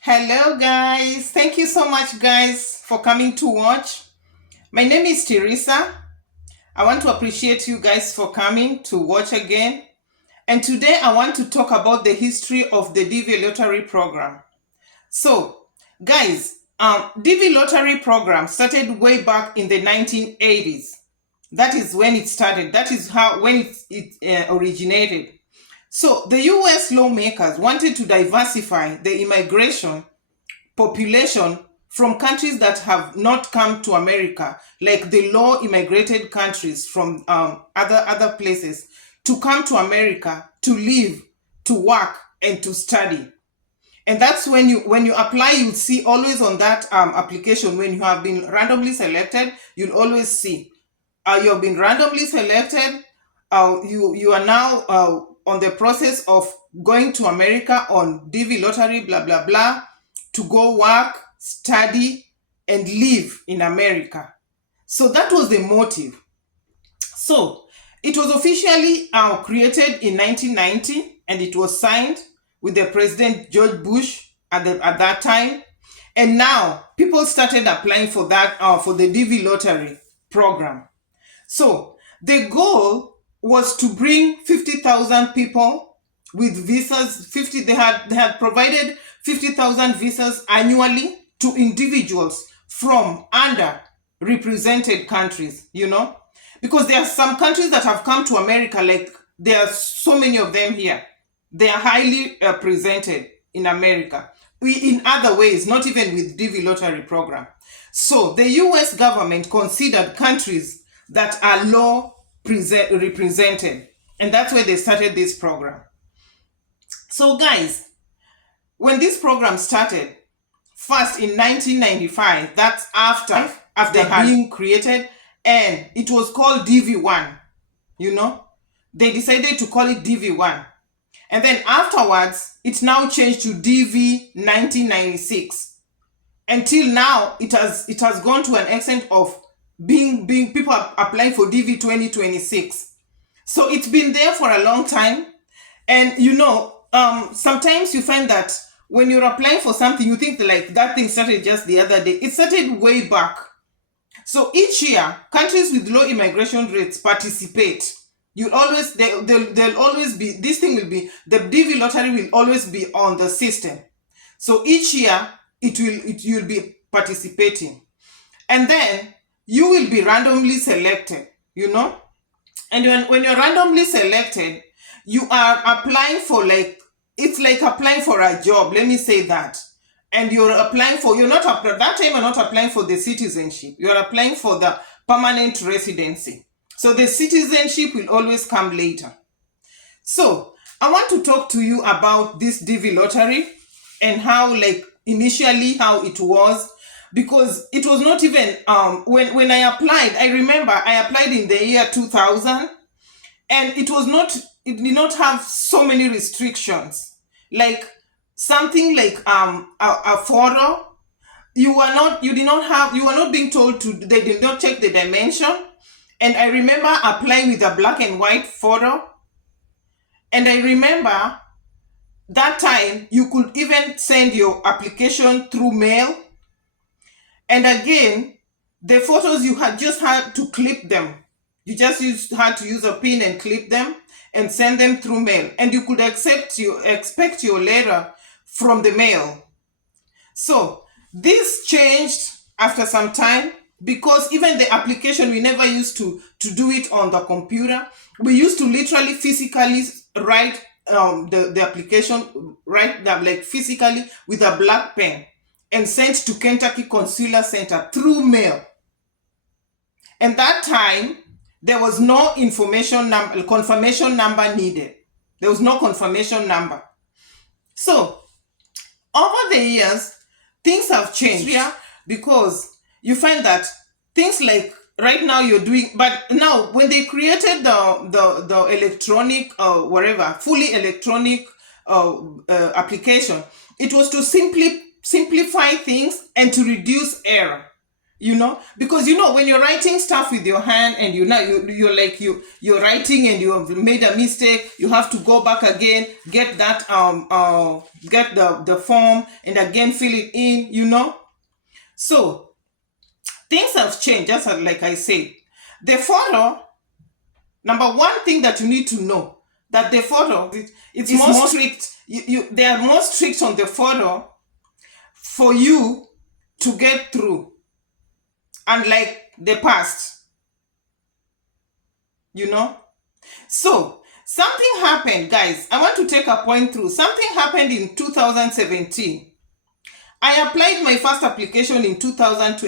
Hello, guys. Thank you so much, guys, for coming to watch. My name is Teresa. I want to appreciate you guys for coming to watch again. And today I want to talk about the history of the DV lottery program. So, guys, DV lottery program started way back in the 1980s. That is when it started. That is how when it originated. So the US lawmakers wanted to diversify the immigration population from countries that have not come to America, like the low immigrated countries from other places, to come to America to live, to work, and to study. And that's when you apply, you'll see always on that application, when you have been randomly selected, you'll always see you have been randomly selected. You are now on the process of going to America on DV lottery, blah blah blah, to go work, study, and live in America. So that was the motive. So it was officially created in 1990, and it was signed with the President George Bush at that time. And now people started applying for that for the DV lottery program. So the goal was to bring 50,000 people with visas. They had provided 50,000 visas annually to individuals from underrepresented countries, because there are some countries that have come to America, like there are so many of them here. They are highly presented in America. In other ways, not even with DV lottery program. So the US government considered countries that are low represented, and that's where they started this program. So guys, when this program started, first in 1995, that's after being created, and it was called DV1. They decided to call it DV1, and then afterwards it now changed to DV 1996. Until now, it has gone to an extent of being people are applying for DV 2026. So it's been there for a long time. And sometimes you find that when you're applying for something, you think like that thing started just the other day. It started way back. So each year, countries with low immigration rates participate. They'll always be, this thing will be, the DV lottery will always be on the system. So each year you'll be participating. And then you will be randomly selected, And when you're randomly selected, you are applying for, it's like applying for a job, let me say that. And you're applying for, that time you're not applying for the citizenship. You're applying for the permanent residency. So the citizenship will always come later. So I want to talk to you about this DV lottery and how, initially how it was, because it was not even when I applied. I remember I applied in the year 2000, and it did not have so many restrictions, like something like a photo. You were not being told to, they did not check the dimension. And I remember applying with a black and white photo. And I remember that time you could even send your application through mail. And again, the photos, you just had to clip them. You just had to use a pin and clip them and send them through mail. And you could expect your letter from the mail. So this changed after some time, because even the application, we never used to do it on the computer. We used to literally physically write the application, write that physically with a black pen, and sent to Kentucky Consular Center through mail. And that time, there was no confirmation number needed. There was no confirmation number. So over the years, things have changed here, because you find that things like right now you're doing, but now when they created the electronic fully electronic application, it was to simplify things and to reduce error. because when you're writing stuff with your hand and you're writing and you have made a mistake, you have to go back again, get that get the form and again fill it in. So things have changed, just like I said. The photo, number one thing that you need to know, that the photo it's more strict. They are more strict on the photo for you to get through, unlike the past. So something happened, guys. I want to take a point through. Something happened in 2017. I applied my first application in 2000.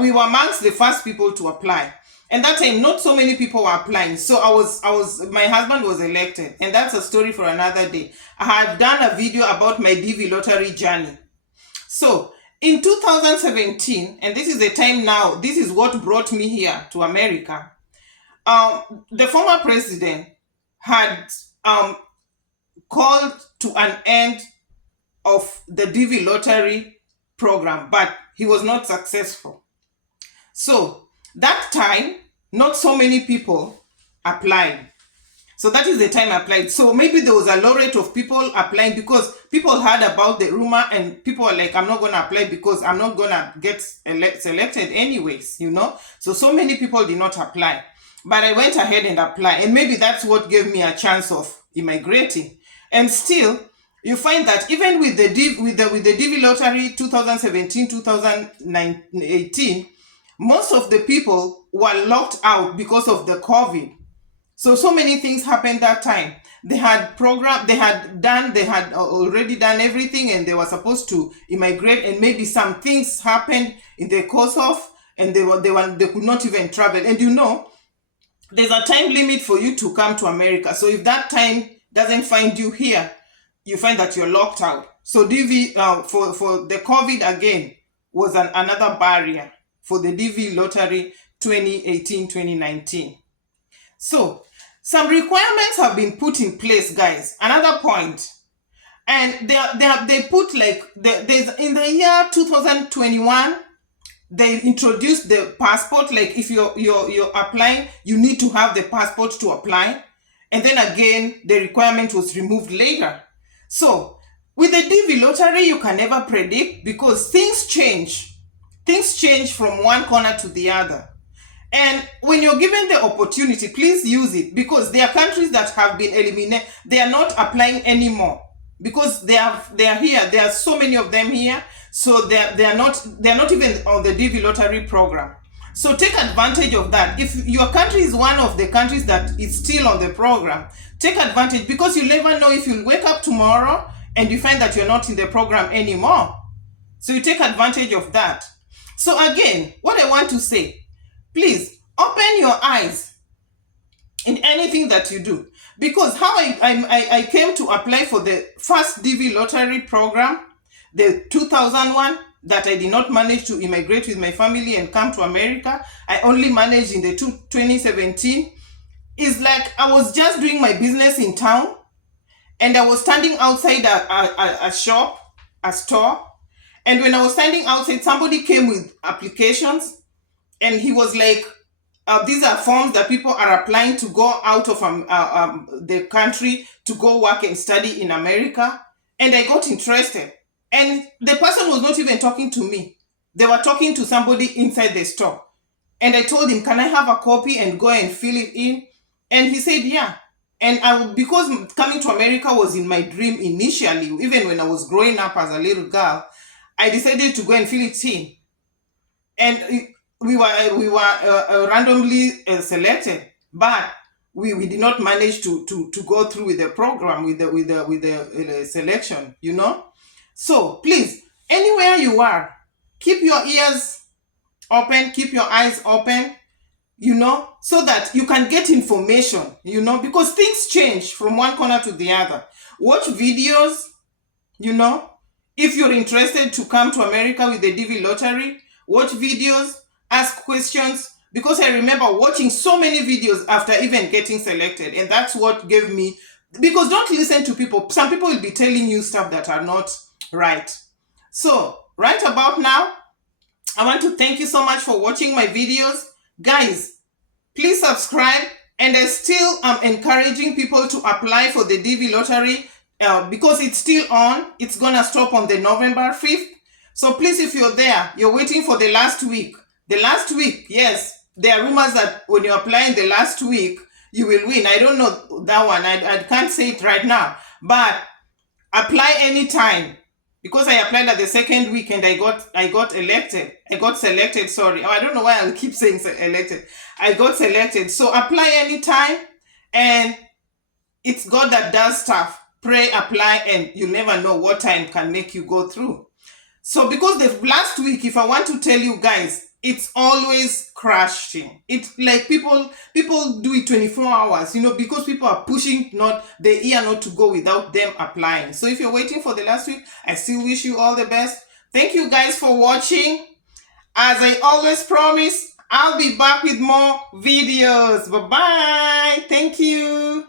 We were amongst the first people to apply. And that time, not so many people were applying. So my husband was elected. And that's a story for another day. I have done a video about my DV lottery journey. So in 2017, and this is the time now, this is what brought me here to America. The former president had called to an end of the DV lottery program, but he was not successful. So that time, not so many people applied. So that is the time I applied. So maybe there was a low rate of people applying because people heard about the rumor and people were like, I'm not going to apply because I'm not going to get selected anyways, So many people did not apply. But I went ahead and applied. And maybe that's what gave me a chance of immigrating. And still, you find that even with the DV lottery 2017, 2018, most of the people were locked out because of the COVID. So many things happened that time. They had already done everything and they were supposed to immigrate, and maybe some things happened in the course of, and they could not even travel. And there's a time limit for you to come to America. So if that time doesn't find you here, you find that you're locked out. So DV for the COVID again was another barrier for the DV lottery 2018-2019. So some requirements have been put in place, guys. Another point, and they put there's in the year 2021. They introduced the passport. Like if you're applying, you need to have the passport to apply. And then again, the requirement was removed later. So with the DV lottery, you can never predict because things change. Things change from one corner to the other. And when you're given the opportunity, please use it, because there are countries that have been eliminated. They are not applying anymore because they are here. There are so many of them here. So they are not even on the DV lottery program. So take advantage of that. If your country is one of the countries that is still on the program, take advantage, because you never know if you'll wake up tomorrow and you find that you're not in the program anymore. So you take advantage of that. So again, what I want to say, please open your eyes in anything that you do. Because how I came to apply for the first DV lottery program, the 2001, that I did not manage to immigrate with my family and come to America. I only managed in the 2017. Is like I was just doing my business in town and I was standing outside a shop, a store. And when I was standing outside, somebody came with applications and he was like, these are forms that people are applying to go out of the country to go work and study in America. And I got interested. And the person was not even talking to me. They were talking to somebody inside the store. And I told him, can I have a copy and go and fill it in? And he said, yeah. And because coming to America was in my dream initially, even when I was growing up as a little girl, I decided to go and fill it in. And we were randomly selected, but we did not manage to go through with the program, with the selection, So please, anywhere you are, keep your ears open, keep your eyes open, so that you can get information, because things change from one corner to the other. Watch videos, if you're interested to come to America with the DV lottery, watch videos, ask questions, because I remember watching so many videos after even getting selected, and that's what gave me, because don't listen to people. Some people will be telling you stuff that are not right. So right about now, I want to thank you so much for watching my videos. Guys, please subscribe. And I still am encouraging people to apply for the DV lottery because it's still on. It's gonna stop on the November 5th. So please, if you're there, you're waiting for the last week. The last week, yes, there are rumors that when you apply in the last week, you will win. I don't know that one. I can't say it right now. But apply anytime, because I applied at the second week and I got elected. I got selected, sorry. Oh, I don't know why I keep saying elected. I got selected. So apply anytime, and it's God that does stuff. Pray, apply, and you never know what time can make you go through. So because the last week, if I want to tell you guys, it's always crashing. It's like people do it 24 hours, because people are pushing the year not to go without them applying. So if you're waiting for the last week, I still wish you all the best. Thank you guys for watching. As I always promise, I'll be back with more videos. Bye-bye. Thank you.